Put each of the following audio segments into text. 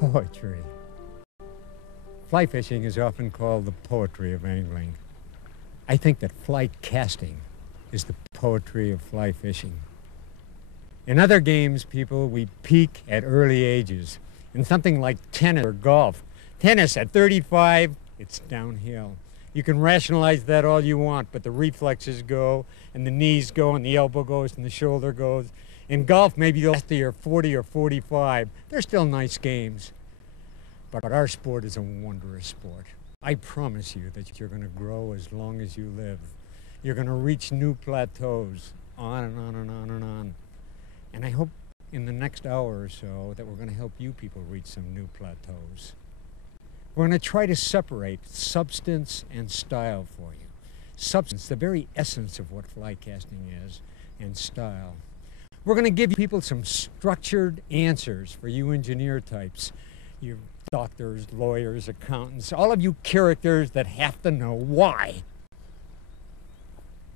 Poetry. Fly fishing is often called the poetry of angling. I think that fly casting is the poetry of fly fishing. In other games, people, we peak at early ages. In something like tennis or golf. Tennis at 35, it's downhill. You can rationalize that all you want, but the reflexes go, and the knees go, and the elbow goes, and the shoulder goes. In golf, maybe you'll after you're 40 or 45. They're still nice games. But our sport is a wondrous sport. I promise you that you're going to grow as long as you live. You're going to reach new plateaus, on and on and on and on. And I hope in the next hour or so that we're going to help you people reach some new plateaus. We're going to try to separate substance and style for you. Substance, the very essence of what fly casting is, and style. We're going to give people some structured answers for you engineer types, you doctors, lawyers, accountants, all of you characters that have to know why.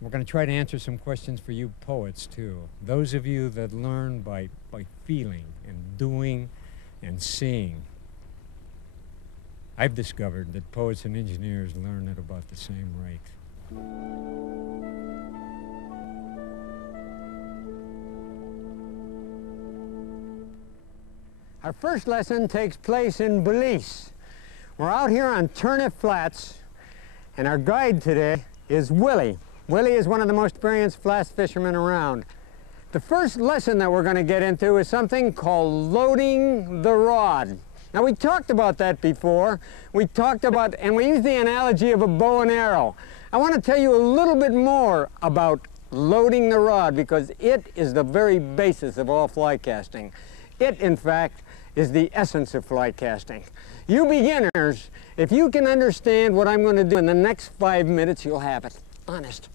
We're going to try to answer some questions for you poets too. Those of you that learn by feeling and doing and seeing. I've discovered that poets and engineers learn at about the same rate. Our first lesson takes place in Belize. We're out here on Turnip Flats, and our guide today is Willie. Willie is one of the most experienced flat fishermen around. The first lesson that we're going to get into is something called loading the rod. Now, we talked about that before. We talked about, and we used the analogy of a bow and arrow. I want to tell you a little bit more about loading the rod because it is the very basis of all fly casting. It, in fact, is the essence of fly casting. You beginners, if you can understand what I'm going to do in the next 5 minutes, you'll have it. Honest.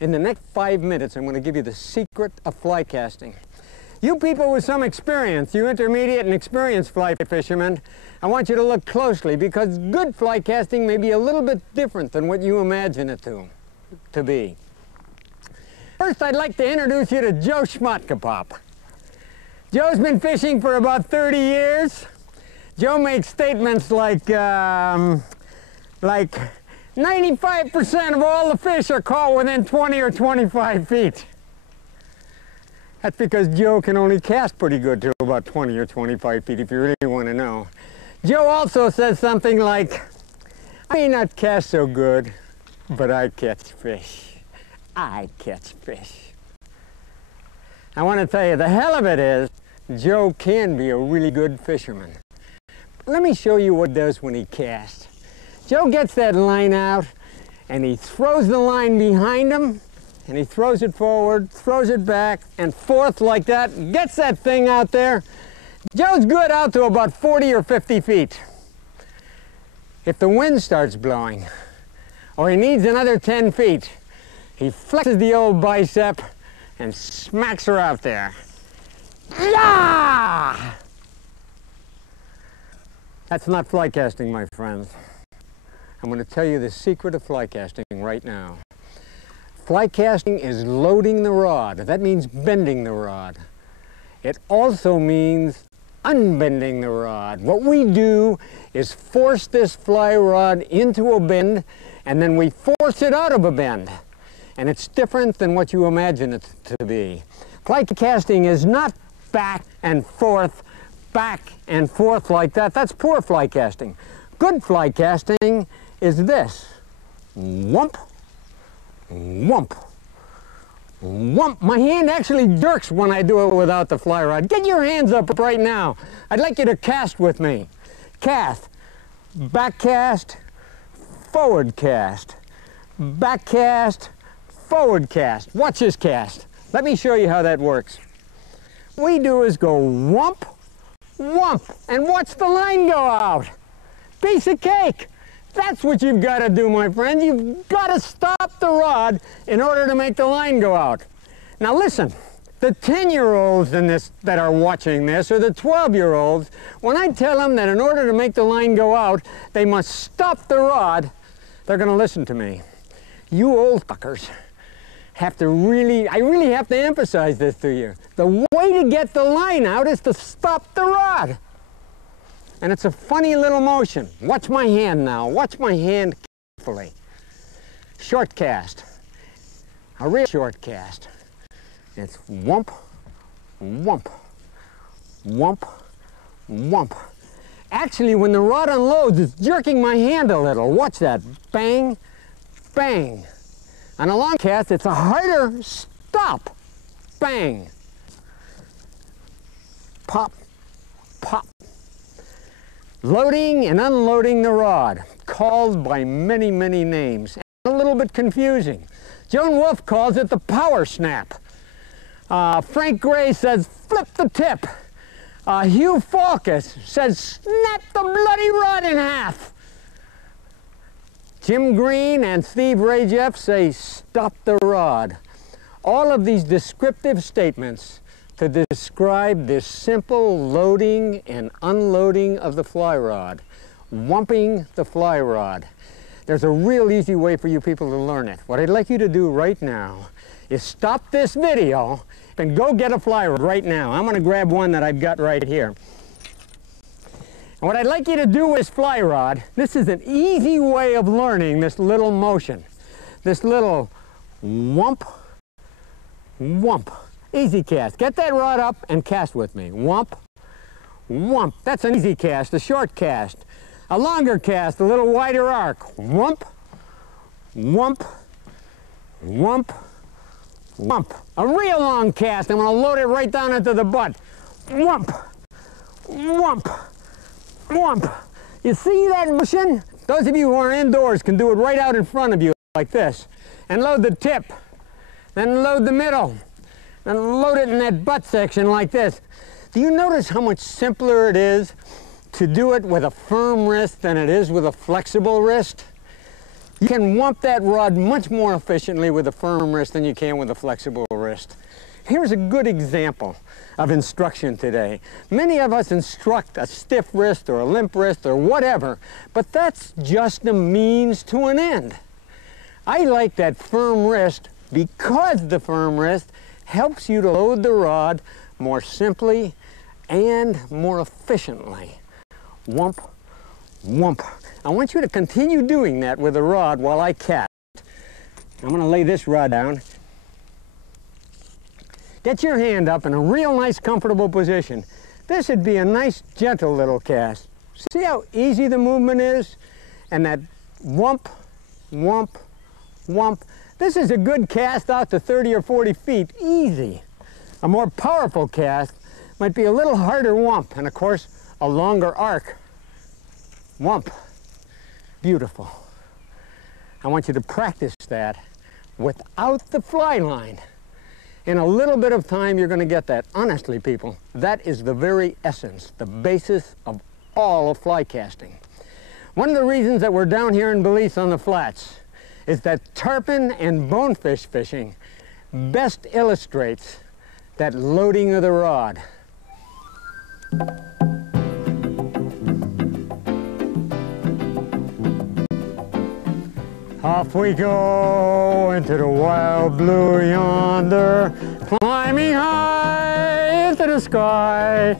In the next 5 minutes, I'm going to give you the secret of fly casting. You people with some experience, you intermediate and experienced fly fishermen, I want you to look closely because good fly casting may be a little bit different than what you imagine it to be. First, I'd like to introduce you to Joe Schmatkapop. Joe's been fishing for about 30 years. Joe makes statements like 95% of all the fish are caught within 20 or 25 feet. That's because Joe can only cast pretty good to about 20 or 25 feet, if you really want to know. Joe also says something like, I may not cast so good, but I catch fish. I catch fish. I want to tell you, the hell of it is, Joe can be a really good fisherman. let me show you what he does when he casts. Joe gets that line out, and he throws the line behind him, and he throws it forward, throws it back, and forth like that, gets that thing out there. Joe's good out to about 40 or 50 feet. If the wind starts blowing, or he needs another 10 feet, he flexes the old bicep and smacks her out there. Yeah! That's not fly casting, my friends. I'm going to tell you the secret of fly casting right now. Fly casting is loading the rod. That means bending the rod. It also means unbending the rod. What we do is force this fly rod into a bend, and then we force it out of a bend. And it's different than what you imagine it to be. Fly casting is not back and forth like that. That's poor fly casting. Good fly casting is this. Whump, whump, whump. My hand actually jerks when I do it without the fly rod. Get your hands up right now. I'd like you to cast with me. Cast, back cast, forward cast, back cast, forward cast. Watch this cast. Let me show you how that works. What we do is go whump, whump, and watch the line go out. Piece of cake. That's what you've got to do, my friend. You've got to stop the rod in order to make the line go out. Now listen, the 10-year-olds in this that are watching this, or the 12-year-olds, when I tell them that in order to make the line go out, they must stop the rod, they're going to listen to me. You old fuckers have to I really have to emphasize this to you. The way to get the line out is to stop the rod. And it's a funny little motion. Watch my hand now. Watch my hand carefully. Short cast. A real short cast. It's whump, whump, whump, whump. Actually, when the rod unloads, it's jerking my hand a little. Watch that. Bang, bang. On a long cast, it's a harder stop. Bang. Pop, pop. Loading and unloading the rod, called by many, many names. A little bit confusing. Joan Wolfe calls it the power snap. Frank Gray says, flip the tip. Hugh Falkus says, snap the bloody rod in half. Jim Green and Steve Rajeff say, stop the rod. All of these descriptive statements to describe this simple loading and unloading of the fly rod, whumping the fly rod. There's a real easy way for you people to learn it. What I'd like you to do right now is stop this video and go get a fly rod right now. I'm going to grab one that I've got right here. And what I'd like you to do with this fly rod, this is an easy way of learning this little motion. This little whump, whump. Easy cast. Get that rod up and cast with me. Whump, whump. That's an easy cast, a short cast. A longer cast, a little wider arc. Whump, whump, whump, whump. A real long cast. I'm going to load it right down into the butt. Whump, whump, whump. You see that motion? Those of you who are indoors can do it right out in front of you like this. And load the tip. Then load the middle. And load it in that butt section like this. Do you notice how much simpler it is to do it with a firm wrist than it is with a flexible wrist? You can whump that rod much more efficiently with a firm wrist than you can with a flexible wrist. Here's a good example of instruction today. Many of us instruct a stiff wrist or a limp wrist or whatever, but that's just a means to an end. I like that firm wrist because the firm wrist helps you to load the rod more simply and more efficiently. Whump, whump. I want you to continue doing that with the rod while I cast. I'm going to lay this rod down. Get your hand up in a real nice, comfortable position. This would be a nice, gentle little cast. See how easy the movement is? And that whump, whump, whump. This is a good cast out to 30 or 40 feet, easy. A more powerful cast might be a little harder whump, and of course, a longer arc Wump. Beautiful. I want you to practice that without the fly line. In a little bit of time, you're going to get that. Honestly, people, that is the very essence, the basis of all of fly casting. One of the reasons that we're down here in Belize on the flats is that tarpon and bonefish fishing best illustrates that loading of the rod. Off we go into the wild blue yonder, climbing high into the sky.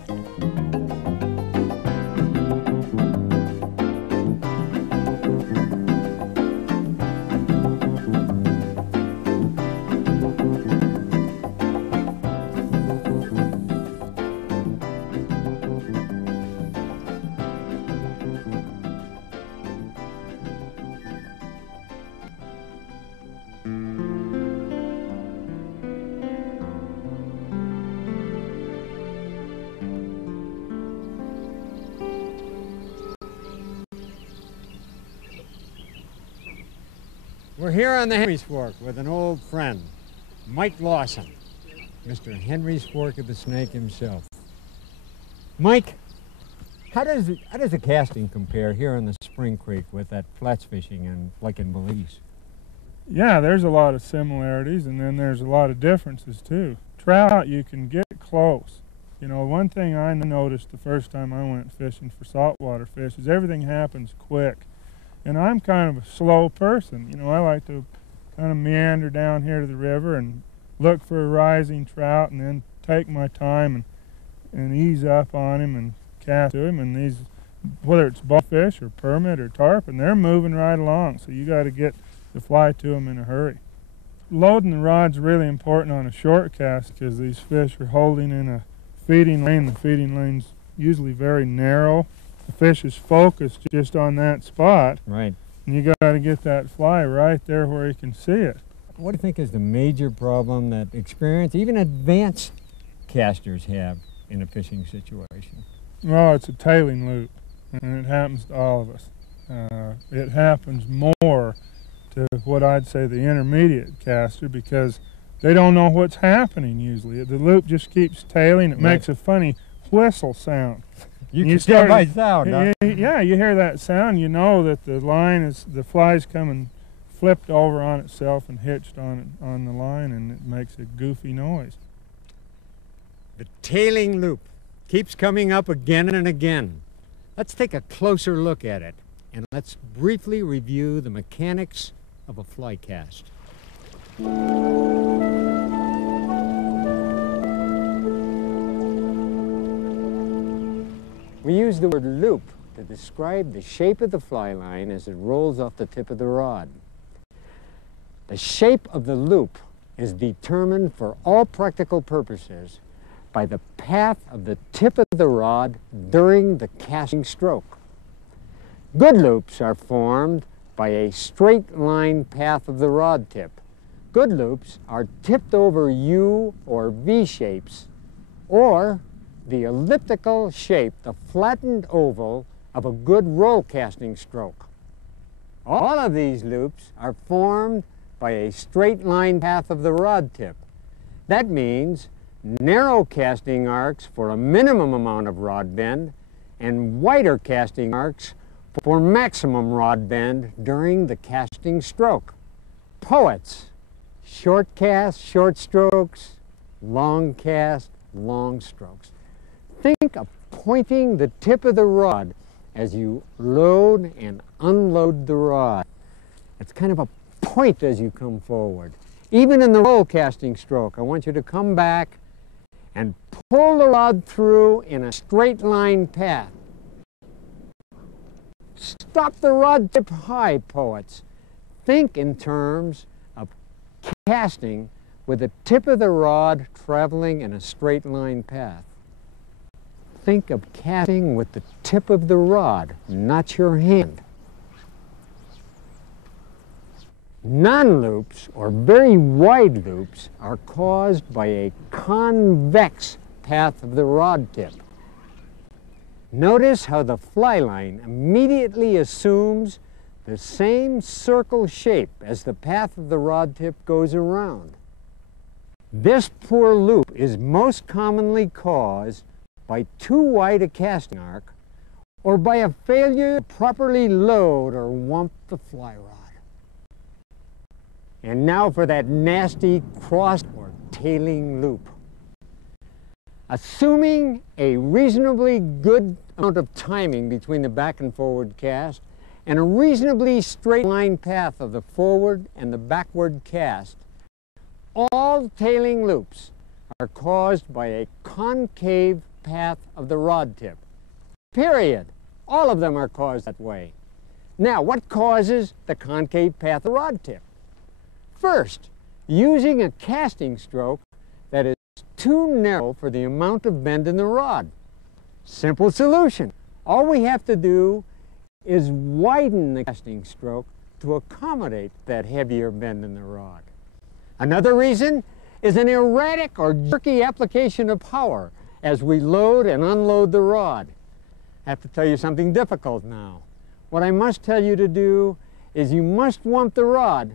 We're here on the Henry's Fork with an old friend, Mike Lawson, Mr. Henry's Fork of the Snake himself. Mike, how does the casting compare here in the Spring Creek with that flats fishing and like in Belize? Yeah, there's a lot of similarities, and then there's a lot of differences too. Trout, you can get close. You know, one thing I noticed the first time I went fishing for saltwater fish is everything happens quick. And I'm kind of a slow person. You know, I like to kind of meander down here to the river and look for a rising trout and then take my time and ease up on him and cast to him. And these, whether it's bonefish or permit or tarpon, they're moving right along. So you got to get the fly to them in a hurry. Loading the rod's really important on a short cast because these fish are holding in a feeding lane. The feeding lane's usually very narrow. The fish is focused just on that spot. Right. And you got to get that fly right there where you can see it. What do you think is the major problem that experienced, even advanced casters have in a fishing situation? Well, it's a tailing loop, and it happens to all of us. It happens more to what I'd say the intermediate caster because they don't know what's happening usually. The loop just keeps tailing. It makes a funny whistle sound. You can tell by sound, huh? Yeah, you hear that sound, you know that the fly's coming flipped over on itself and hitched on the line, and it makes a goofy noise. The tailing loop keeps coming up again and again. Let's take a closer look at it, and let's briefly review the mechanics of a fly cast. We use the word loop to describe the shape of the fly line as it rolls off the tip of the rod. The shape of the loop is determined for all practical purposes by the path of the tip of the rod during the casting stroke. Good loops are formed by a straight line path of the rod tip. Good loops are tipped over U or V shapes, or the elliptical shape, the flattened oval of a good roll casting stroke. All of these loops are formed by a straight line path of the rod tip. That means narrow casting arcs for a minimum amount of rod bend and wider casting arcs for maximum rod bend during the casting stroke. Poets, short cast, short strokes, long cast, long strokes. Think of pointing the tip of the rod as you load and unload the rod. It's kind of a point as you come forward. Even in the roll casting stroke, I want you to come back and pull the rod through in a straight line path. Stop the rod tip high, poets. Think in terms of casting with the tip of the rod traveling in a straight line path. Think of casting with the tip of the rod, not your hand. Non-loops, or very wide loops, are caused by a convex path of the rod tip. Notice how the fly line immediately assumes the same circle shape as the path of the rod tip goes around. This poor loop is most commonly caused by too wide a casting arc or by a failure to properly load or wump the fly rod. And now for that nasty cross or tailing loop. Assuming a reasonably good amount of timing between the back and forward cast and a reasonably straight line path of the forward and the backward cast, all tailing loops are caused by a concave path of the rod tip. Period. All of them are caused that way. Now, what causes the concave path of the rod tip? First, using a casting stroke that is too narrow for the amount of bend in the rod. Simple solution. All we have to do is widen the casting stroke to accommodate that heavier bend in the rod. Another reason is an erratic or jerky application of power as we load and unload the rod. I have to tell you something difficult now. What I must tell you to do is you must wump the rod,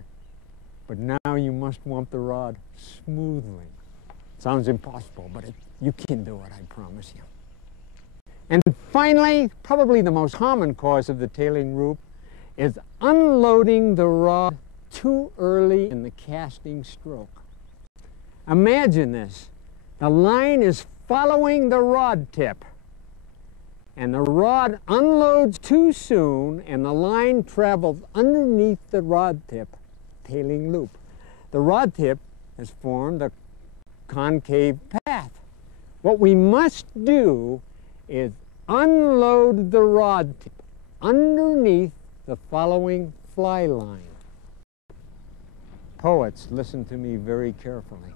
but now you must wump the rod smoothly. Sounds impossible, but you can do it, I promise you. And finally, probably the most common cause of the tailing loop is unloading the rod too early in the casting stroke. Imagine this. The line is following the rod tip, and the rod unloads too soon, and the line travels underneath the rod tip, tailing loop. The rod tip has formed a concave path. What we must do is unload the rod tip underneath the following fly line. Poets, listen to me very carefully.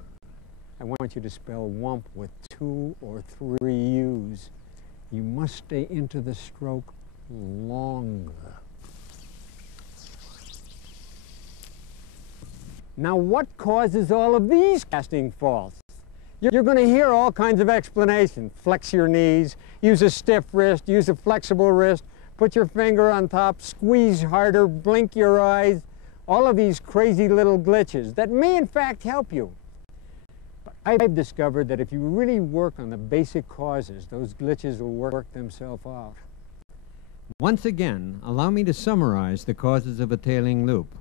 I want you to spell wump with 2 or 3 U's. You must stay into the stroke longer. Now, what causes all of these casting faults? You're going to hear all kinds of explanations. Flex your knees, use a stiff wrist, use a flexible wrist, put your finger on top, squeeze harder, blink your eyes. All of these crazy little glitches that may in fact help you. But I've discovered that if you really work on the basic causes, those glitches will work themselves out. Once again, allow me to summarize the causes of a tailing loop.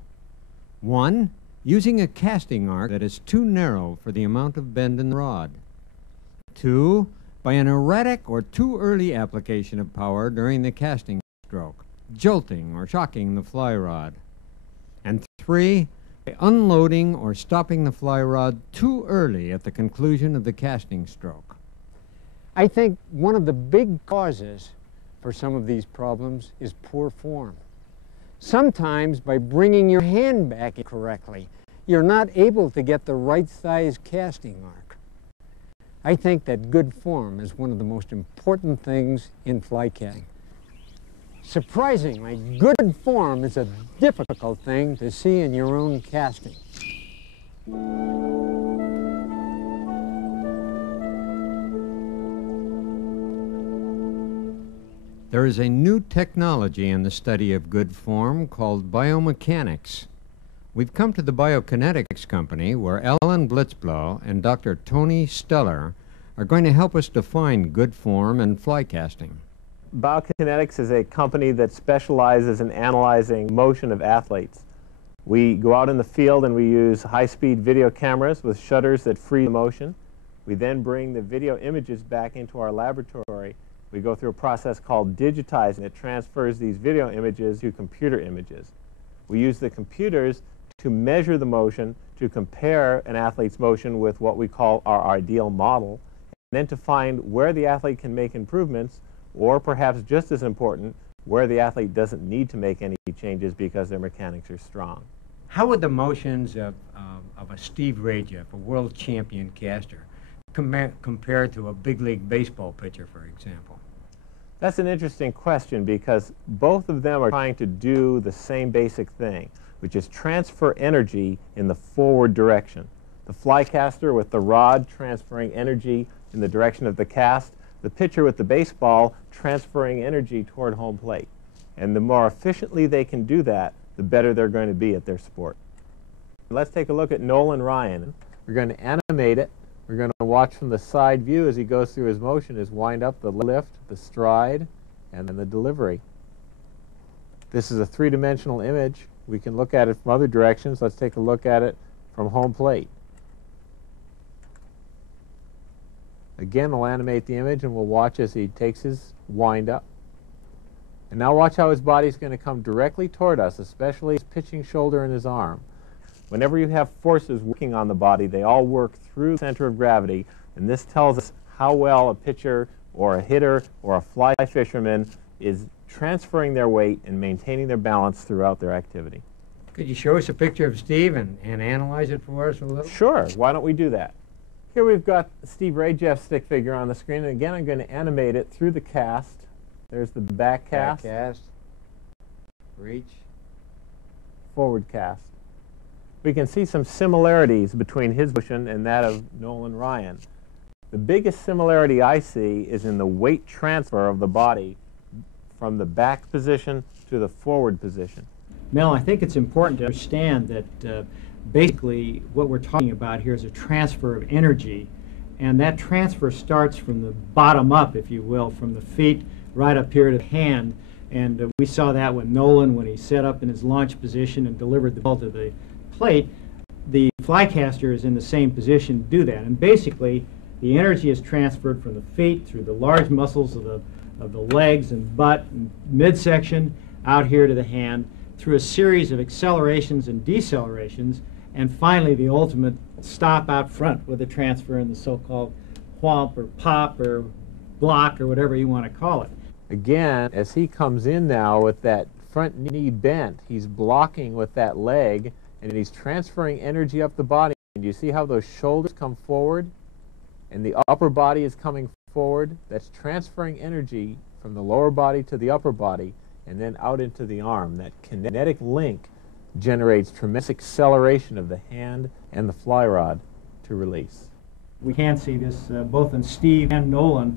1. Using a casting arc that is too narrow for the amount of bend in the rod. 2. By an erratic or too early application of power during the casting stroke, jolting or shocking the fly rod. And 3. By unloading or stopping the fly rod too early at the conclusion of the casting stroke. I think one of the big causes for some of these problems is poor form. Sometimes by bringing your hand back incorrectly, you're not able to get the right size casting arc. I think that good form is one of the most important things in fly casting. Surprisingly, good form is a difficult thing to see in your own casting. There is a new technology in the study of good form called biomechanics. We've come to the Biokinetics Company, where Ellen Blitzblow and Dr. Tony Steller are going to help us define good form and fly casting. Biokinetics is a company that specializes in analyzing motion of athletes. We go out in the field and we use high-speed video cameras with shutters that freeze motion. We then bring the video images back into our laboratory. We go through a process called digitizing. It transfers these video images to computer images. We use the computers to measure the motion, to compare an athlete's motion with what we call our ideal model, and then to find where the athlete can make improvements, or perhaps just as important, where the athlete doesn't need to make any changes because their mechanics are strong. How would the motions of a Steve Rajeff, a world champion caster, compare to a big league baseball pitcher, for example? That's an interesting question because both of them are trying to do the same basic thing, which is transfer energy in the forward direction. The fly caster with the rod transferring energy in the direction of the cast, the pitcher with the baseball transferring energy toward home plate. And the more efficiently they can do that, the better they're going to be at their sport. Let's take a look at Nolan Ryan. We're going to animate it. We're going to watch from the side view as he goes through his motion, his wind up, the lift, the stride, and then the delivery. This is a three-dimensional image. We can look at it from other directions. Let's take a look at it from home plate. Again, we'll animate the image and we'll watch as he takes his wind up. And now watch how his body's going to come directly toward us, especially his pitching shoulder and his arm. Whenever you have forces working on the body, they all work through the center of gravity, and this tells us how well a pitcher or a hitter or a fly fisherman is transferring their weight and maintaining their balance throughout their activity. Could you show us a picture of Steve and analyze it for us a little? Sure. Why don't we do that? Here we've got Steve Rajeff's stick figure on the screen, and again I'm going to animate it through the cast. There's the back cast. Back cast. Reach. Forward cast. We can see some similarities between his motion and that of Nolan Ryan. The biggest similarity I see is in the weight transfer of the body from the back position to the forward position. Mel, I think it's important to understand that basically what we're talking about here is a transfer of energy, and that transfer starts from the bottom up, if you will, from the feet right up here to the hand. And we saw that with Nolan when he set up in his launch position and delivered the ball to the plate. The flycaster is in the same position to do that, and basically the energy is transferred from the feet through the large muscles of the legs and butt and midsection out here to the hand through a series of accelerations and decelerations, and finally the ultimate stop out front with the transfer in the so-called whomp or pop or block or whatever you want to call it. Again, as he comes in now with that front knee bent, he's blocking with that leg and he's transferring energy up the body. And you see how those shoulders come forward and the upper body is coming forward? That's transferring energy from the lower body to the upper body and then out into the arm. That kinetic link generates tremendous acceleration of the hand and the fly rod to release. We can see this both in Steve and Nolan,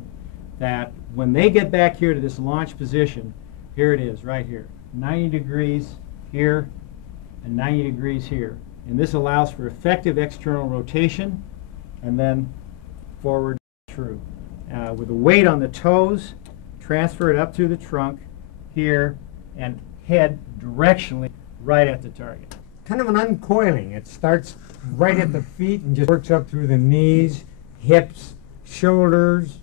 that when they get back here to this launch position, here it is right here, 90 degrees here and 90 degrees here. And this allows for effective external rotation and then forward through. With the weight on the toes, transfer it up through the trunk here and head directionally right at the target. Kind of an uncoiling. It starts right at the feet and just works up through the knees, hips, shoulders,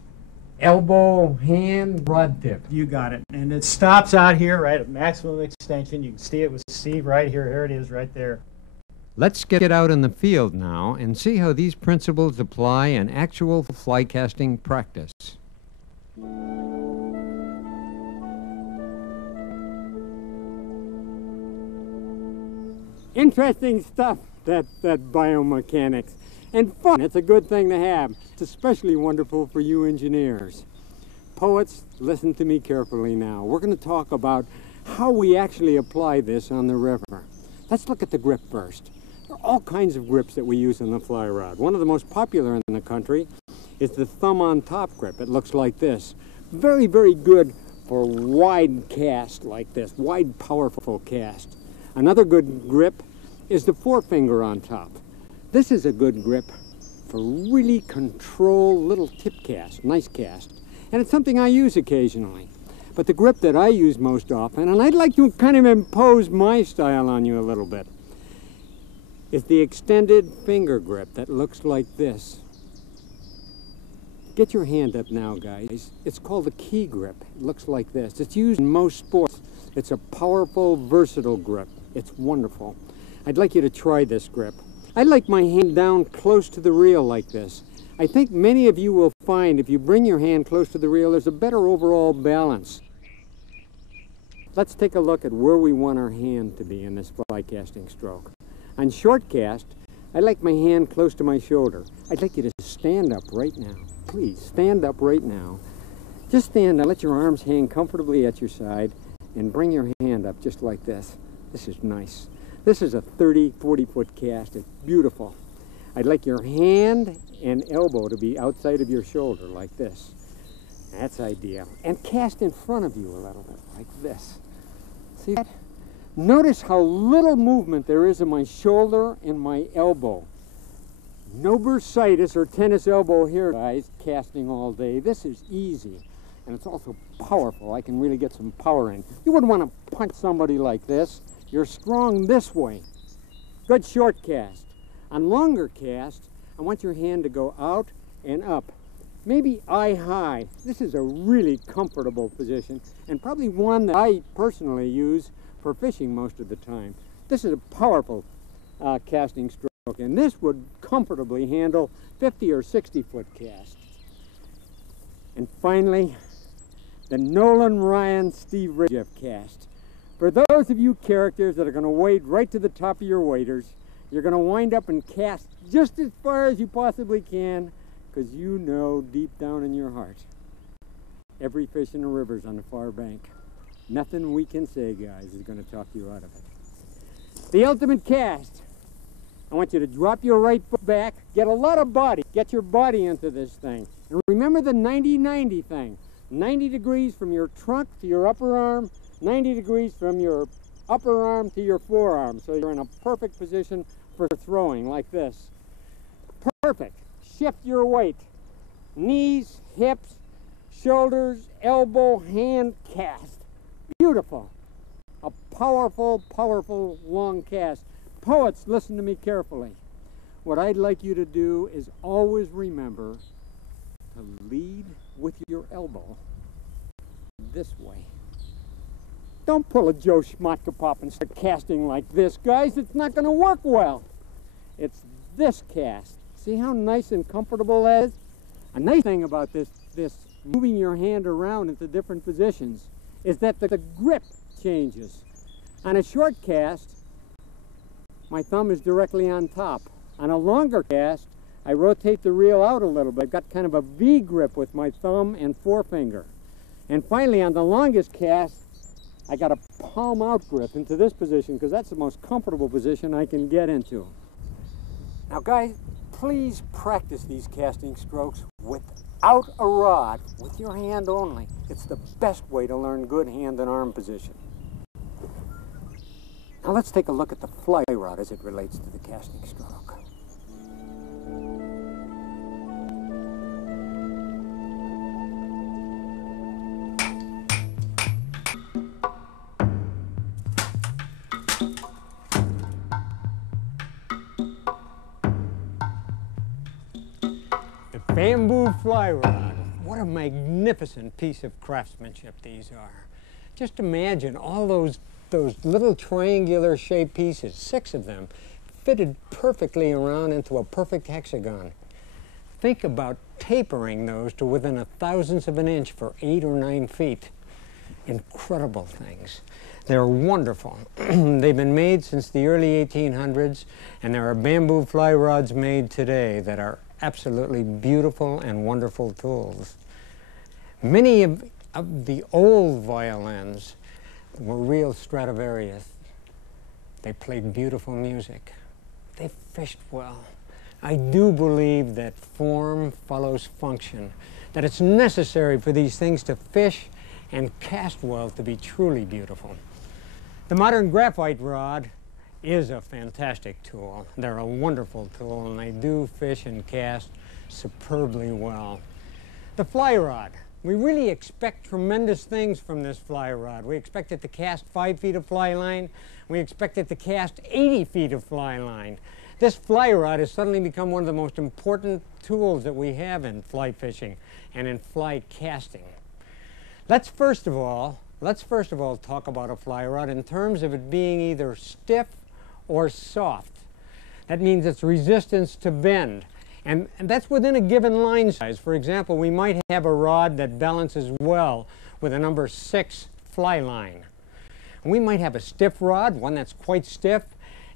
elbow, hand, rod tip. You got it. And it stops out here right at maximum extension. You can see it with Steve right here. Here it is right there. Let's get out in the field now and see how these principles apply in actual fly casting practice. Interesting stuff, that biomechanics. And fun. It's a good thing to have. It's especially wonderful for you engineers. Poets, listen to me carefully now. We're going to talk about how we actually apply this on the river. Let's look at the grip first. There are all kinds of grips that we use on the fly rod. One of the most popular in the country is the thumb on top grip. It looks like this. Very, very good for wide cast like this, wide, powerful cast. Another good grip is the forefinger on top. This is a good grip for really control little tip cast, nice cast. And it's something I use occasionally. But the grip that I use most often, and I'd like to kind of impose my style on you a little bit, is the extended finger grip that looks like this. Get your hand up now, guys. It's called a key grip. It looks like this. It's used in most sports. It's a powerful, versatile grip. It's wonderful. I'd like you to try this grip. I like my hand down close to the reel like this. I think many of you will find if you bring your hand close to the reel, there's a better overall balance. Let's take a look at where we want our hand to be in this fly casting stroke. On short cast, I like my hand close to my shoulder. I'd like you to stand up right now. Please, stand up right now. Just stand up, let your arms hang comfortably at your side, and bring your hand up just like this. This is nice. This is a 30, 40-foot cast. It's beautiful. I'd like your hand and elbow to be outside of your shoulder like this. That's ideal. And cast in front of you a little bit, like this. See that? Notice how little movement there is in my shoulder and my elbow. No bursitis or tennis elbow here, guys, casting all day. This is easy. And it's also powerful. I can really get some power in. You wouldn't want to punch somebody like this. You're strong this way. Good short cast. On longer cast, I want your hand to go out and up. Maybe eye high. This is a really comfortable position and probably one that I personally use for fishing most of the time. This is a powerful casting stroke, and this would comfortably handle 50 or 60 foot casts. And finally, the Nolan Ryan Steve Ridgeff cast. For those of you characters that are going to wade right to the top of your waders, you're going to wind up and cast just as far as you possibly can, because you know deep down in your heart, every fish in the river's on the far bank. Nothing we can say, guys, is going to talk you out of it. The ultimate cast. I want you to drop your right foot back, get a lot of body, get your body into this thing. And remember the 90-90 thing. 90 degrees from your trunk to your upper arm, 90 degrees from your upper arm to your forearm. So you're in a perfect position for throwing like this. Perfect. Shift your weight. Knees, hips, shoulders, elbow, hand cast. Beautiful. A powerful, powerful long cast. Poets, listen to me carefully. What I'd like you to do is always remember to lead with your elbow this way. Don't pull a Joe Schmatka pop and start casting like this, guys. It's not going to work well. It's this cast. See how nice and comfortable that is? A nice thing about this moving your hand around into different positions is that the grip changes. On a short cast, my thumb is directly on top. On a longer cast, I rotate the reel out a little bit. I've got kind of a V grip with my thumb and forefinger. And finally, on the longest cast, I got a palm out grip into this position because that's the most comfortable position I can get into. Now guys, please practice these casting strokes without a rod, with your hand only. It's the best way to learn good hand and arm position. Now let's take a look at the fly rod as it relates to the casting stroke. The bamboo fly rod. What a magnificent piece of craftsmanship these are. Just imagine all those little triangular shaped pieces, 6 of them, fitted perfectly around into a perfect hexagon. Think about tapering those to within 1/1000th of an inch for 8 or 9 feet. Incredible things. They're wonderful. They've been made since the early 1800s, and there are bamboo fly rods made today that are absolutely beautiful and wonderful tools. Many of the old violins were real Stradivarius. They played beautiful music. They fished well. I do believe that form follows function, that it's necessary for these things to fish and cast well to be truly beautiful. The modern graphite rod is a fantastic tool. They're a wonderful tool, and they do fish and cast superbly well. The fly rod. We really expect tremendous things from this fly rod. We expect it to cast 5 feet of fly line. We expect it to cast 80 feet of fly line. This fly rod has suddenly become one of the most important tools that we have in fly fishing and in fly casting. Let's first of all talk about a fly rod in terms of it being either stiff or soft. That means its resistance to bend. And that's within a given line size. For example, we might have a rod that balances well with a number 6 fly line. And we might have a stiff rod, one that's quite stiff,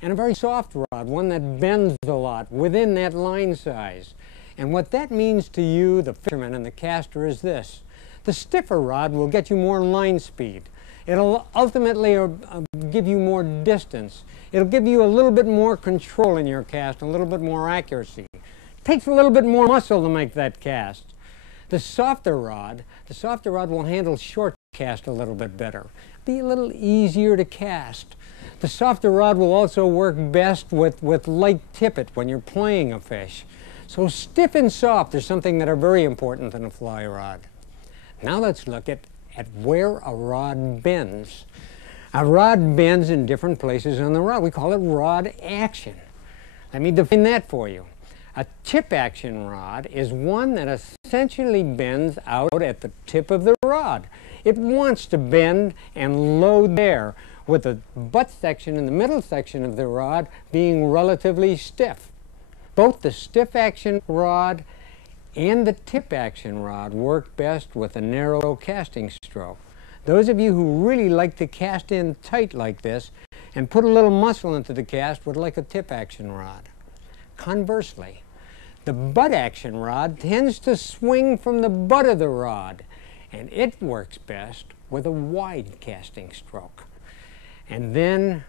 and a very soft rod, one that bends a lot within that line size. And what that means to you, the fisherman and the caster, is this. The stiffer rod will get you more line speed. It'll ultimately give you more distance. It'll give you a little bit more control in your cast, a little bit more accuracy. It takes a little bit more muscle to make that cast. The softer rod will handle short cast a little bit better, be a little easier to cast. The softer rod will also work best with light tippet when you're playing a fish. So stiff and soft are something that are very important in a fly rod. Now let's look at where a rod bends. A rod bends in different places on the rod. We call it rod action. Let me define that for you. A tip action rod is one that essentially bends out at the tip of the rod. It wants to bend and load there, with the butt section and the middle section of the rod being relatively stiff. Both the stiff action rod and the tip action rod work best with a narrow casting stroke. Those of you who really like to cast in tight like this and put a little muscle into the cast would like a tip action rod. Conversely, the butt action rod tends to swing from the butt of the rod, and it works best with a wide casting stroke. And then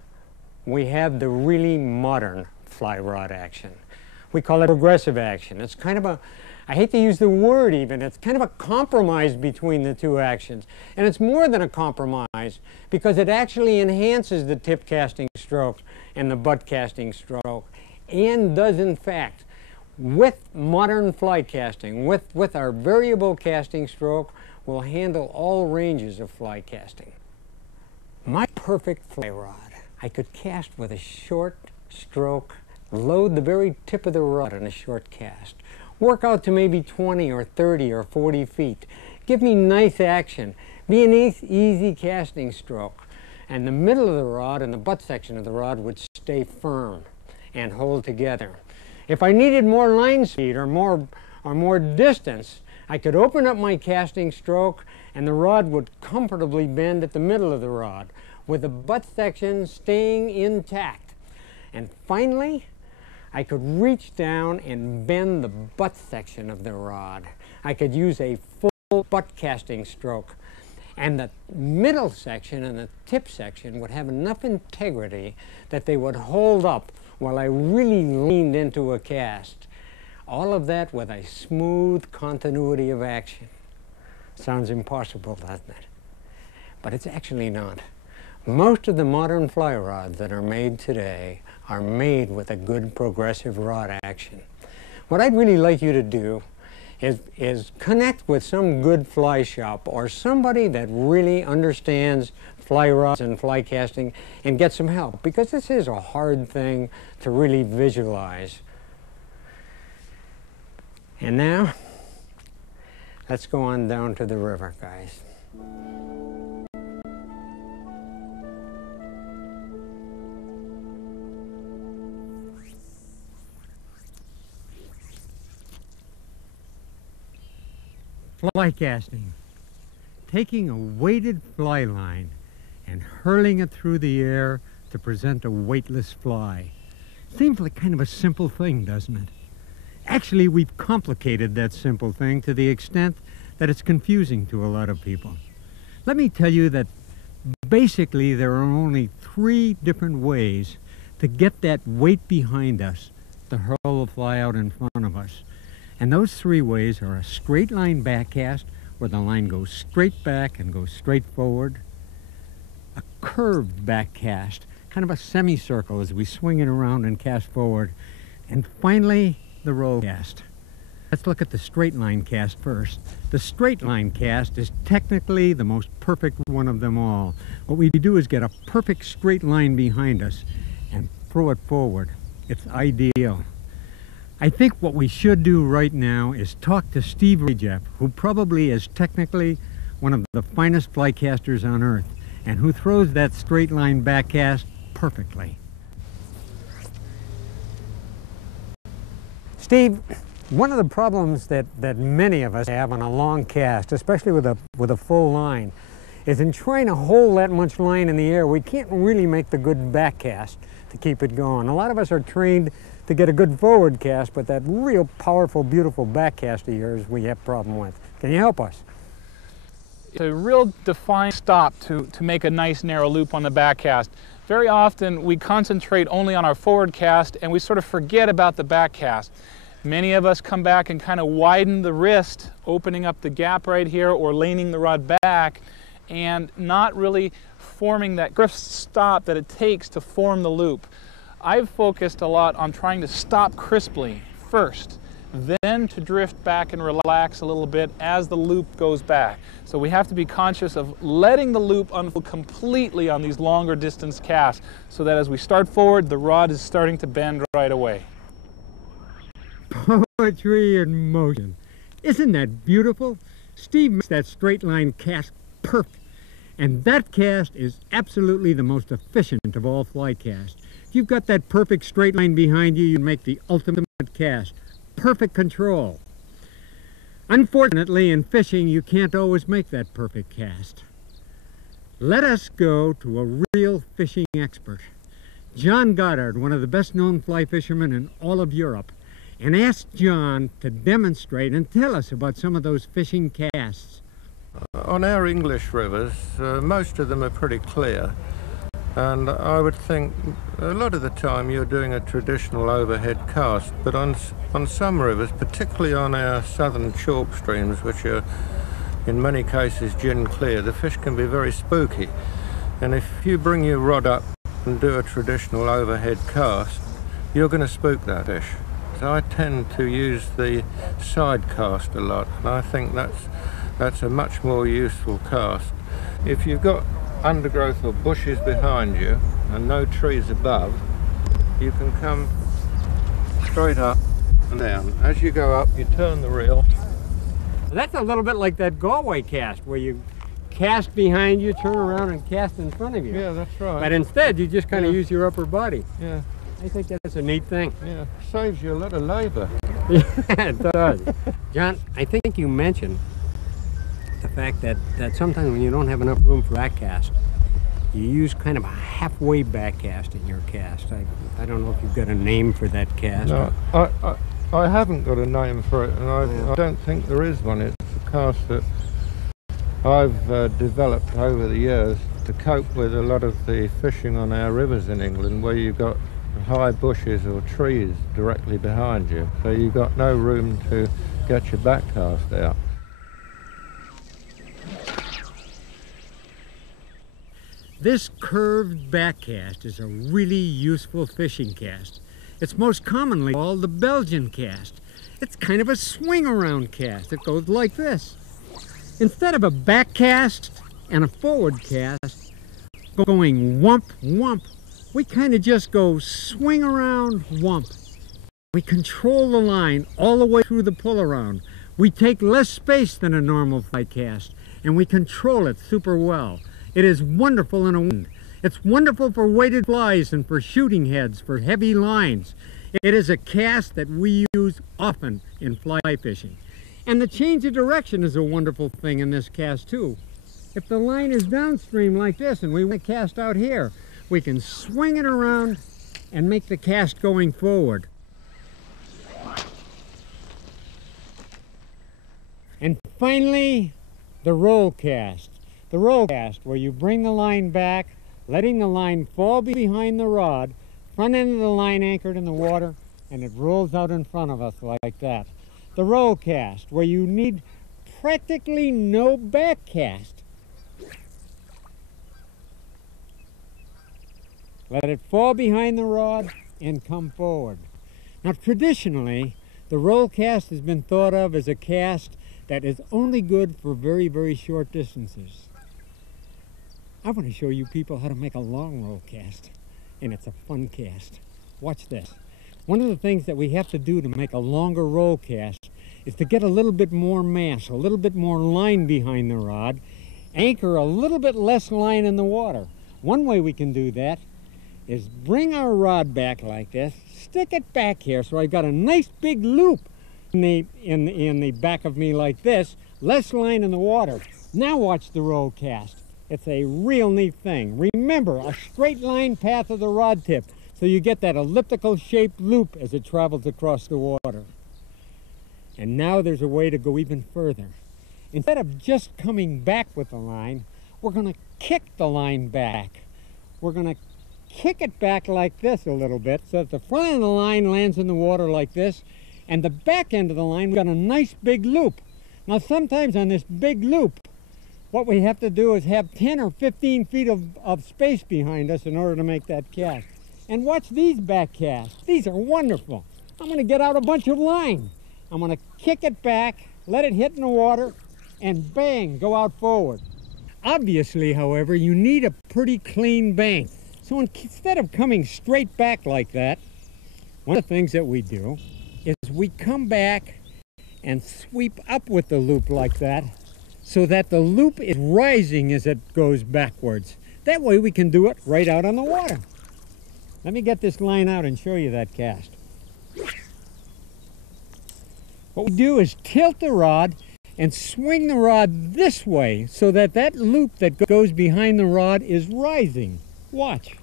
we have the really modern fly rod action. We call it progressive action. It's kind of a, I hate to use the word even, it's kind of a compromise between the two actions. And it's more than a compromise because it actually enhances the tip casting stroke and the butt casting stroke, and does in fact, with modern fly casting, with our variable casting stroke, will handle all ranges of fly casting. My perfect fly rod, I could cast with a short stroke, load the very tip of the rod in a short cast, work out to maybe 20 or 30 or 40 feet, give me nice action, be an easy casting stroke, and the middle of the rod and the butt section of the rod would stay firm and hold together. If I needed more line speed or more distance, I could open up my casting stroke and the rod would comfortably bend at the middle of the rod, with the butt section staying intact. And finally, I could reach down and bend the butt section of the rod. I could use a full butt casting stroke, and the middle section and the tip section would have enough integrity that they would hold up while I really leaned into a cast. All of that with a smooth continuity of action. Sounds impossible, doesn't it? But it's actually not. Most of the modern fly rods that are made today are made with a good progressive rod action. What I'd really like you to do is connect with some good fly shop or somebody that really understands fly rods and fly casting and get some help, because this is a hard thing to really visualize. And now, let's go on down to the river, guys. Fly casting. Taking a weighted fly line and hurling it through the air to present a weightless fly. Seems like kind of a simple thing, doesn't it? Actually, we've complicated that simple thing to the extent that it's confusing to a lot of people. Let me tell you that basically there are only 3 different ways to get that weight behind us to hurl the fly out in front of us. And those 3 ways are a straight line backcast, where the line goes straight back and goes straight forward, a curved backcast, kind of a semicircle as we swing it around and cast forward, and finally the roll cast. Let's look at the straight line cast first. The straight line cast is technically the most perfect one of them all. What we do is get a perfect straight line behind us and throw it forward. It's ideal. I think what we should do right now is talk to Steve Rejeff, who probably is technically one of the finest fly casters on earth, and who throws that straight line backcast perfectly. Steve, one of the problems that many of us have on a long cast, especially with a full line, is in trying to hold that much line in the air, we can't really make the good backcast to keep it going. A lot of us are trained to get a good forward cast, but that real powerful, beautiful backcast of yours we have a problem with. Can you help us? It's a real defined stop to make a nice narrow loop on the backcast. Very often we concentrate only on our forward cast and we sort of forget about the backcast. Many of us come back and kind of widen the wrist, opening up the gap right here or laning the rod back, and not really forming that crisp stop that it takes to form the loop. I've focused a lot on trying to stop crisply first, then to drift back and relax a little bit as the loop goes back. So we have to be conscious of letting the loop unfold completely on these longer distance casts, so that as we start forward, the rod is starting to bend right away. Poetry in motion. Isn't that beautiful? Steve makes that straight line cast perfect. And that cast is absolutely the most efficient of all fly casts. If you've got that perfect straight line behind you, you make the ultimate cast. Perfect control. Unfortunately, in fishing, you can't always make that perfect cast. Let us go to a real fishing expert, John Goddard, one of the best-known fly fishermen in all of Europe, and ask John to demonstrate and tell us about some of those fishing casts. On our English rivers, most of them are pretty clear, and I would think a lot of the time you're doing a traditional overhead cast, but on some rivers, particularly on our southern chalk streams, which are in many cases gin clear, the fish can be very spooky. And if you bring your rod up and do a traditional overhead cast, you're going to spook that fish. So I tend to use the side cast a lot, and I think that's a much more useful cast. If you've got undergrowth or bushes behind you and no trees above, you can come straight up and down. As you go up, you turn the reel. That's a little bit like that Galway cast, where you cast behind you, turn around, and cast in front of you. Yeah, that's right. But instead, you just kind of use your upper body. Yeah. I think that's a neat thing. Yeah, saves you a lot of labor. Yeah, it does. John, I think you mentioned the fact that sometimes when you don't have enough room for back cast, you use kind of a halfway back cast in your cast. I don't know if you've got a name for that cast. No, I haven't got a name for it, and I don't think there is one. It's a cast that I've developed over the years to cope with a lot of the fishing on our rivers in England, where you've got high bushes or trees directly behind you, so you've got no room to get your back cast out. This curved back cast is a really useful fishing cast. It's most commonly called the Belgian cast. It's kind of a swing around cast. It goes like this. Instead of a back cast and a forward cast going whump, whump, we kind of just go swing around, whump. We control the line all the way through the pull around. We take less space than a normal fly cast, and we control it super well. It is wonderful in a wind. It's wonderful for weighted flies and for shooting heads, for heavy lines. It is a cast that we use often in fly fishing. And the change of direction is a wonderful thing in this cast too. If the line is downstream like this and we want to cast out here, we can swing it around and make the cast going forward. And finally, the roll cast. The roll cast, where you bring the line back, letting the line fall behind the rod, front end of the line anchored in the water, and it rolls out in front of us like that. The roll cast, where you need practically no back cast. Let it fall behind the rod and come forward. Now, traditionally, the roll cast has been thought of as a cast that is only good for very, very short distances. I want to show you people how to make a long roll cast, and it's a fun cast. Watch this. One of the things that we have to do to make a longer roll cast is to get a little bit more mass, a little bit more line behind the rod, anchor a little bit less line in the water. One way we can do that is bring our rod back like this, stick it back here so I've got a nice big loop in the back of me like this, less line in the water. Now watch the roll cast. It's a real neat thing. Remember, a straight line path of the rod tip, so you get that elliptical shaped loop as it travels across the water. And now there's a way to go even further. Instead of just coming back with the line, we're going to kick the line back. We're going to kick it back like this a little bit so that the front of the line lands in the water like this, And the back end of the line, we've got a nice big loop. Now sometimes on this big loop, what we have to do is have 10 or 15 feet of space behind us in order to make that cast. And watch these back casts. These are wonderful. I'm going to get out a bunch of line. I'm going to kick it back, let it hit in the water, and bang, go out forward. Obviously, however, you need a pretty clean bank. So instead of coming straight back like that, one of the things that we do is we come back and sweep up with the loop like that, so that the loop is rising as it goes backwards. That way we can do it right out on the water. Let me get this line out and show you that cast. What we do is tilt the rod and swing the rod this way so that that loop that goes behind the rod is rising. Watch.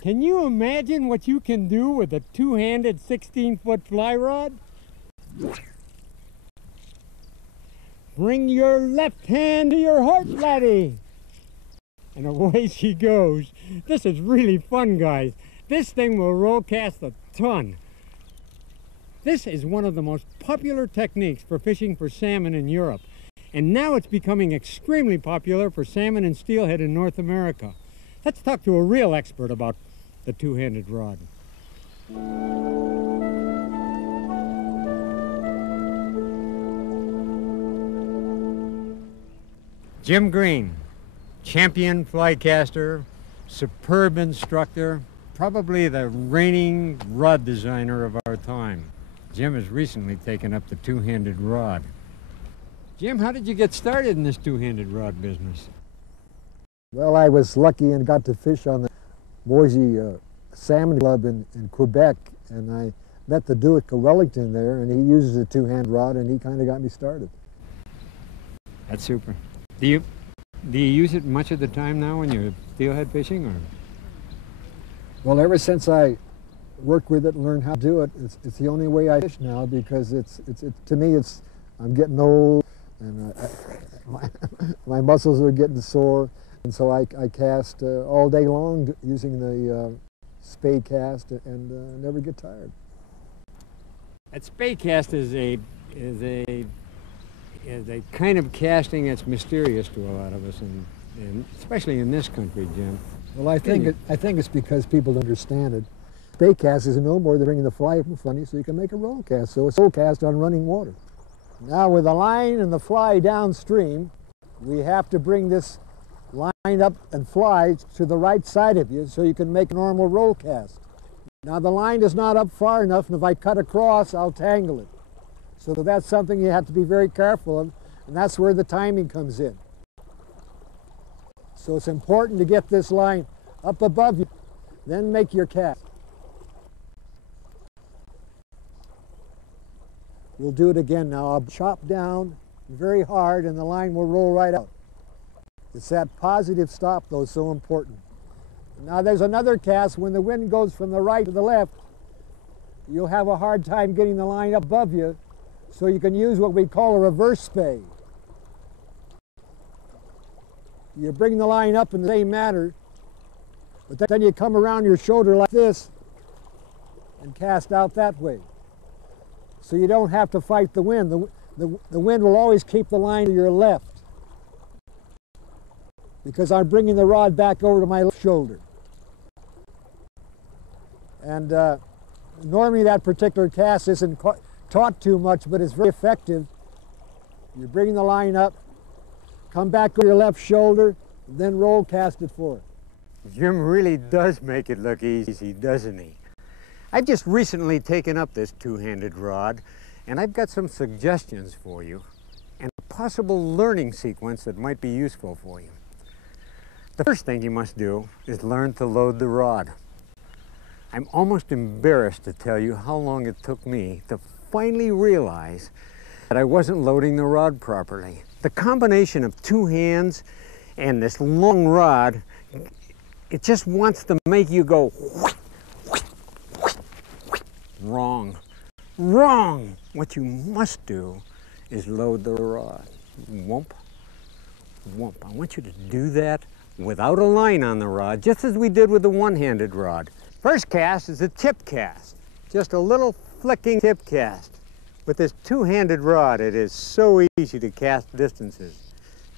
Can you imagine what you can do with a two-handed 16-foot fly rod? Bring your left hand to your heart, laddie. And away she goes. This is really fun, guys. This thing will roll cast a ton. This is one of the most popular techniques for fishing for salmon in Europe. And now it's becoming extremely popular for salmon and steelhead in North America. Let's talk to a real expert about the two-handed rod. Jim Green, champion fly caster, superb instructor, probably the reigning rod designer of our time. Jim has recently taken up the two-handed rod. Jim, how did you get started in this two-handed rod business? Well, I was lucky and got to fish on the Moisey Salmon Club in Quebec, and I met the Duke of Wellington there, and he uses a two-hand rod, and he kind of got me started. That's super. Do you use it much of the time now when you're steelhead fishing, or? Well, ever since I worked with it and learned how to do it, it's the only way I fish now, because to me I'm getting old, and my muscles are getting sore, and so I cast all day long using the spade cast and never get tired. That spade cast is a kind of casting that's mysterious to a lot of us, and especially in this country, Jim. Well, I think it's because people understand it. Spade cast is no more than bringing the fly up in front of you so you can make a roll cast. So it's a roll cast on running water. Now with the line and the fly downstream, we have to bring this line up and fly to the right side of you so you can make a normal roll cast. Now the line is not up far enough, and if I cut across, I'll tangle it. So that's something you have to be very careful of, and that's where the timing comes in. So it's important to get this line up above you, then make your cast. We'll do it again now. I'll chop down very hard and the line will roll right out. It's that positive stop, though, so important. Now there's another cast. When the wind goes from the right to the left, you'll have a hard time getting the line up above you, so you can use what we call a reverse spade. You bring the line up in the same manner, but then you come around your shoulder like this and cast out that way. So you don't have to fight the wind. The wind will always keep the line to your left, because I'm bringing the rod back over to my left shoulder. And normally that particular cast isn't taught too much, but it's very effective. You bring the line up, come back over your left shoulder, then roll cast it forward. Jim really does make it look easy, doesn't he? I've just recently taken up this two-handed rod, and I've got some suggestions for you and a possible learning sequence that might be useful for you. The first thing you must do is learn to load the rod. I'm almost embarrassed to tell you how long it took me to finally realize that I wasn't loading the rod properly. The combination of two hands and this long rod, it just wants to make you go wrong. Wrong! What you must do is load the rod. Whoomp, whoomp. I want you to do that without a line on the rod, just as we did with the one-handed rod. First cast is a tip cast, just a little flicking tip cast. With this two-handed rod, it is so easy to cast distances.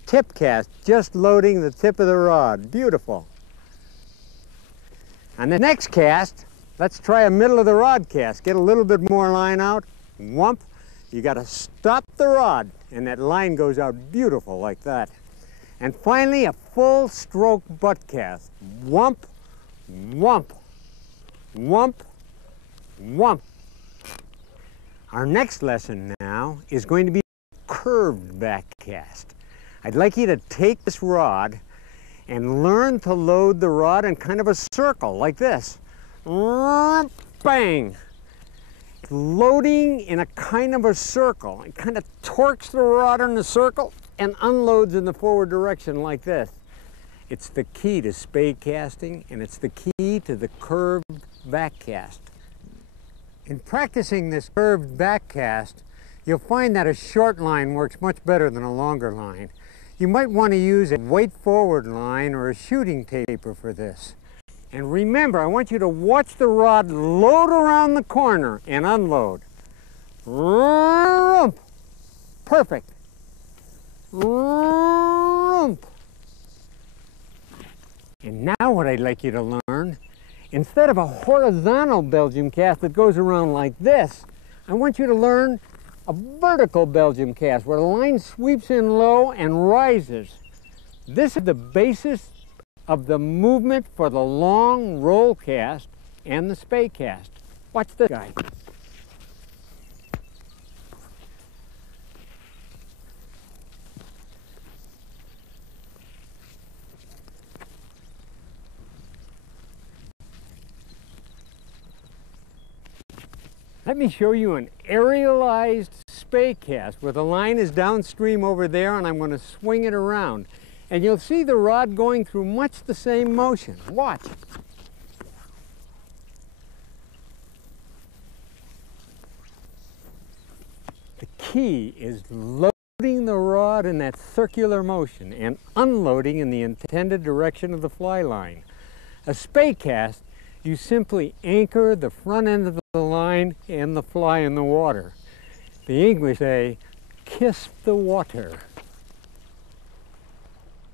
Tip cast, just loading the tip of the rod. Beautiful. On the next cast, let's try a middle of the rod cast. Get a little bit more line out. Whump. You got to stop the rod, and that line goes out beautiful like that. And finally, a full stroke butt cast. Whump, whump, whump, whump. Our next lesson now is going to be curved back cast. I'd like you to take this rod and learn to load the rod in kind of a circle like this. Bang! Loading in a kind of a circle. It kind of torques the rod in the circle and unloads in the forward direction like this. It's the key to spay casting, and it's the key to the curved back cast. In practicing this curved back cast, you'll find that a short line works much better than a longer line. You might want to use a weight forward line or a shooting taper for this. And remember, I want you to watch the rod load around the corner and unload. Perfect. And now what I'd like you to learn, instead of a horizontal Belgium cast that goes around like this, I want you to learn a vertical Belgium cast where the line sweeps in low and rises. This is the basis of the movement for the long roll cast and the spay cast. Watch this guy. Let me show you an aerialized spay cast where the line is downstream over there and I'm going to swing it around. And you'll see the rod going through much the same motion. Watch. The key is loading the rod in that circular motion and unloading in the intended direction of the fly line. A spay cast, you simply anchor the front end of the line and the fly in the water. The English say, kiss the water.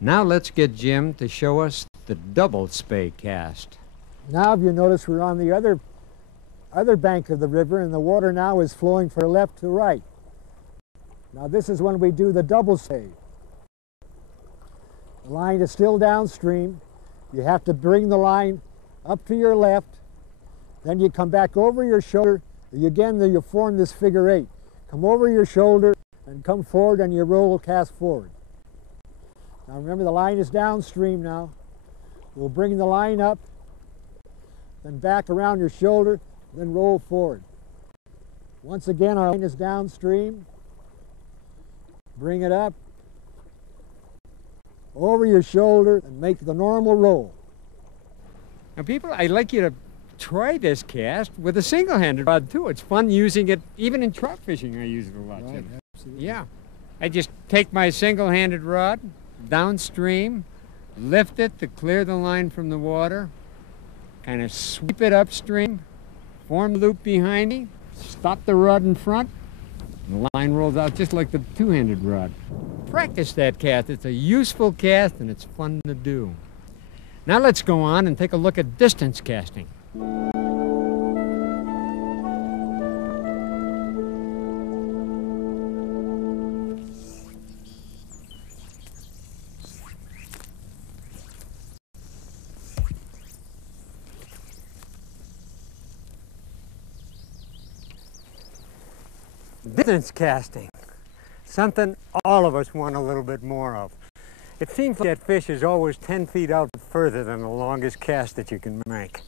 Now let's get Jim to show us the double spay cast. Now if you notice we're on the other bank of the river and the water now is flowing from left to right. Now this is when we do the double spay. The line is still downstream. You have to bring the line up to your left, then you come back over your shoulder. Again, you form this figure 8. Come over your shoulder and come forward and you roll cast forward. Now remember the line is downstream now. We'll bring the line up, then back around your shoulder, then roll forward. Once again, our line is downstream. Bring it up, over your shoulder, and make the normal roll. Now people, I'd like you to try this cast with a single-handed rod too. It's fun using it, even in trout fishing I use it a lot. Right, absolutely. Yeah. I just take my single-handed rod downstream, lift it to clear the line from the water, kind of sweep it upstream, form a loop behind me, stop the rod in front, and the line rolls out just like the two-handed rod. Practice that cast. It's a useful cast and it's fun to do. Now let's go on and take a look at distance casting. Distance casting, something all of us want a little bit more of. It seems like that fish is always 10 feet out further than the longest cast that you can make.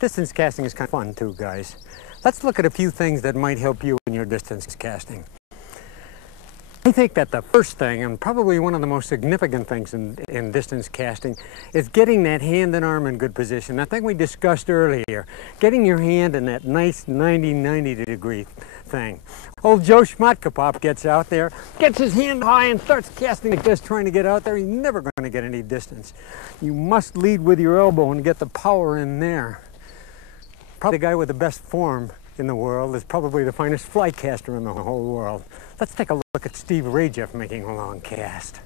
Distance casting is kind of fun too, guys. Let's look at a few things that might help you in your distance casting. I think that the first thing, and probably one of the most significant things in distance casting, is getting that hand and arm in good position. I think we discussed earlier, getting your hand in that nice 90 degree thing. Old Joe Schmatkopop gets out there, gets his hand high and starts casting like this, trying to get out there. He's never going to get any distance. You must lead with your elbow and get the power in there. Probably the guy with the best form in the world is probably the finest fly caster in the whole world. Let's take a look at Steve Rajeff making a long cast.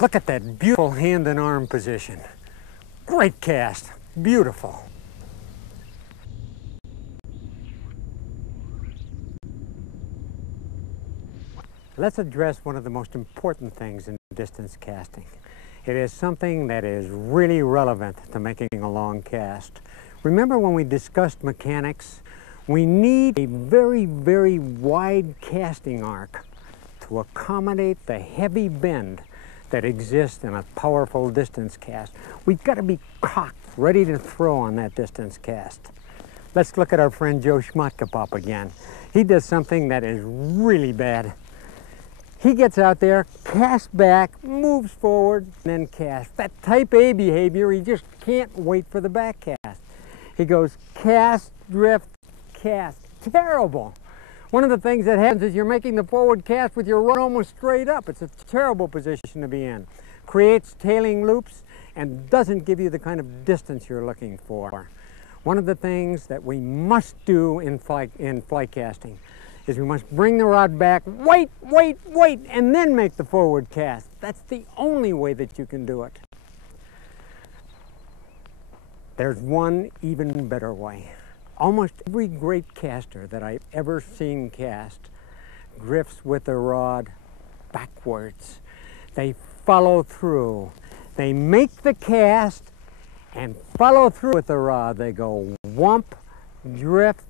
Look at that beautiful hand and arm position. Great cast, beautiful. Let's address one of the most important things in distance casting. It is something that is really relevant to making a long cast. Remember when we discussed mechanics? We need a very, very wide casting arc to accommodate the heavy bend that exists in a powerful distance cast. We've got to be cocked, ready to throw on that distance cast. Let's look at our friend Joe Schmatkopop again. He does something that is really bad. He gets out there, casts back, moves forward, and then casts. That type A behavior, he just can't wait for the back cast. He goes cast, drift, cast. Terrible. One of the things that happens is you're making the forward cast with your rod almost straight up. It's a terrible position to be in. Creates tailing loops and doesn't give you the kind of distance you're looking for. One of the things that we must do in fly casting is we must bring the rod back, wait, and then make the forward cast. That's the only way that you can do it. There's one even better way. Almost every great caster that I've ever seen cast drifts with the rod backwards. They follow through. They make the cast and follow through with the rod. They go whump, drift,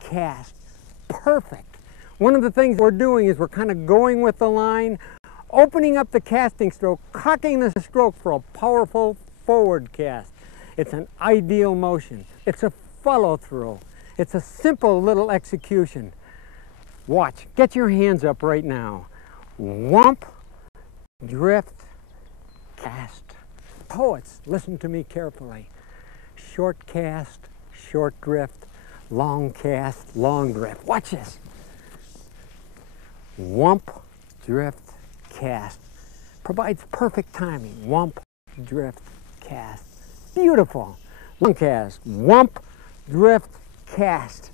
cast. Perfect. One of the things we're doing is we're kind of going with the line, opening up the casting stroke, cocking the stroke for a powerful forward cast. It's an ideal motion. It's a follow through. It's a simple little execution. Watch. Get your hands up right now. Whump, drift, cast. Poets, listen to me carefully. Short cast, short drift, long cast, long drift. Watch this. Whump, drift, cast. Provides perfect timing. Whump, drift, cast. Beautiful. Long cast. Whump, drift, cast.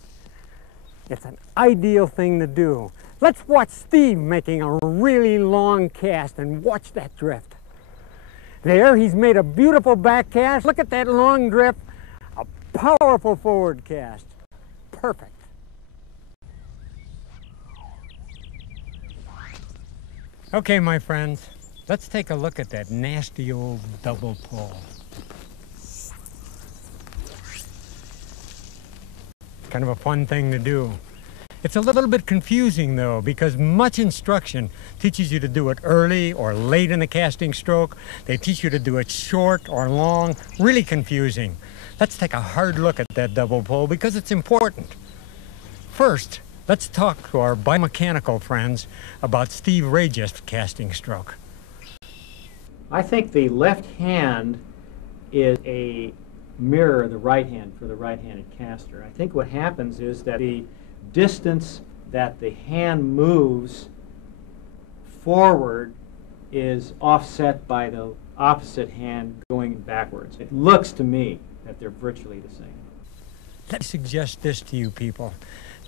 It's an ideal thing to do. Let's watch Steve making a really long cast and watch that drift. There, he's made a beautiful back cast. Look at that long drift. A powerful forward cast. Perfect. Okay, my friends, let's take a look at that nasty old double pull. Kind of a fun thing to do. It's a little bit confusing though, because much instruction teaches you to do it early or late in the casting stroke. They teach you to do it short or long. Really confusing. Let's take a hard look at that double pull because it's important. First, let's talk to our biomechanical friends about Steve Rajeff's casting stroke. I think the left hand is a mirror of the right hand for the right-handed caster. I think what happens is that the distance that the hand moves forward is offset by the opposite hand going backwards. It looks to me that they're virtually the same. Let me suggest this to you people.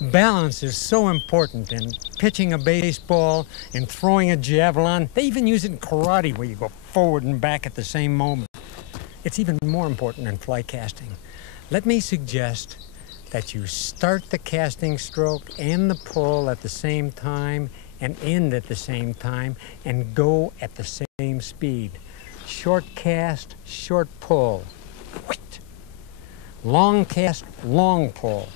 Balance is so important in pitching a baseball, in throwing a javelin. They even use it in karate where you go forward and back at the same moment. It's even more important in fly casting. Let me suggest that you start the casting stroke and the pull at the same time and end at the same time and go at the same speed. Short cast, short pull. Long cast, long pull.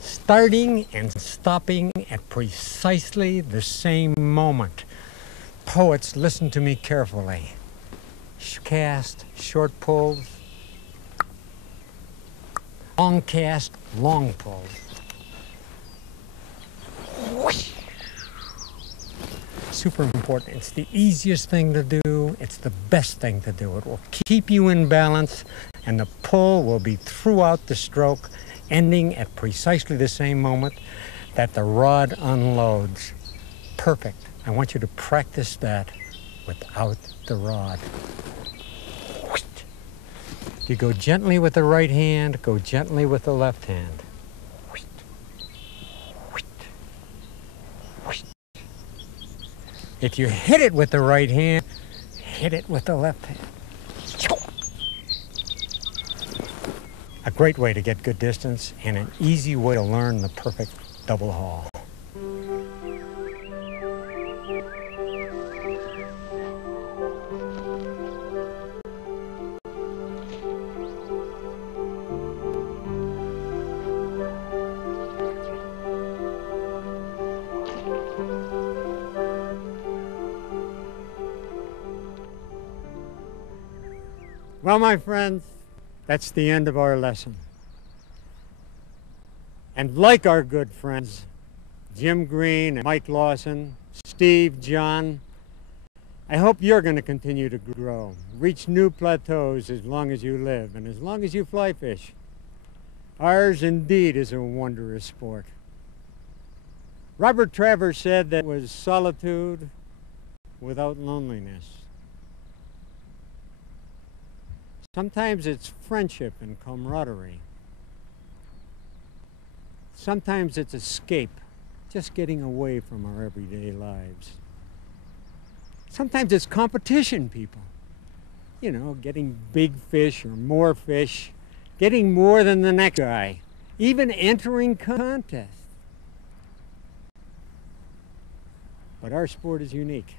Starting and stopping at precisely the same moment. Poets, listen to me carefully. Cast, short pulls. Long cast, long pulls. super important. It's the easiest thing to do. It's the best thing to do. It will keep you in balance, and the pull will be throughout the stroke, ending at precisely the same moment that the rod unloads. Perfect. I want you to practice that without the rod. You go gently with the right hand, go gently with the left hand. If you hit it with the right hand, hit it with the left hand. A great way to get good distance and an easy way to learn the perfect double haul. Well, my friends, that's the end of our lesson. And like our good friends, Jim Green and Mike Lawson, Steve, John, I hope you're going to continue to grow, reach new plateaus as long as you live and as long as you fly fish. Ours indeed is a wondrous sport. Robert Travers said that it was solitude without loneliness. Sometimes it's friendship and camaraderie. Sometimes it's escape, just getting away from our everyday lives. Sometimes it's competition, people. You know, getting big fish or more fish, getting more than the next guy, even entering contests. But our sport is unique.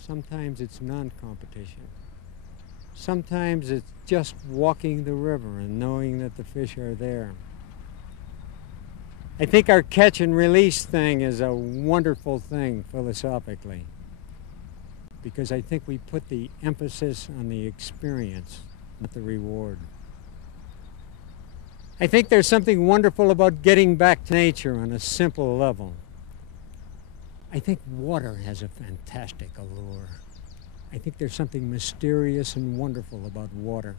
Sometimes it's non-competition. Sometimes it's just walking the river and knowing that the fish are there. I think our catch and release thing is a wonderful thing philosophically, because I think we put the emphasis on the experience, not the reward. I think there's something wonderful about getting back to nature on a simple level. I think water has a fantastic allure. I think there's something mysterious and wonderful about water.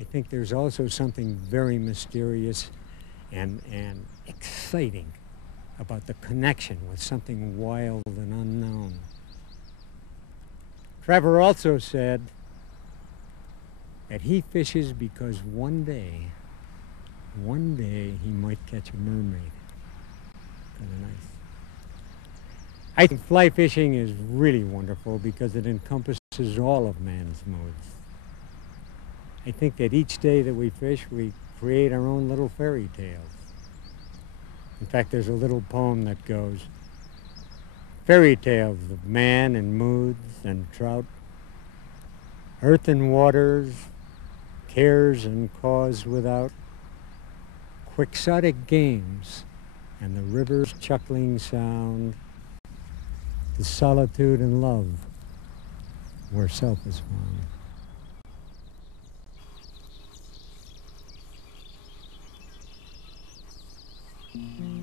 I think there's also something very mysterious and exciting about the connection with something wild and unknown. Trevor also said that he fishes because one day he might catch a mermaid. Kind of nice. I think fly fishing is really wonderful because it encompasses all of man's moods. I think that each day that we fish, we create our own little fairy tales. In fact, there's a little poem that goes, fairy tales of man and moods and trout, earth and waters, cares and cause without, quixotic games and the river's chuckling sound, the solitude and love where self is found.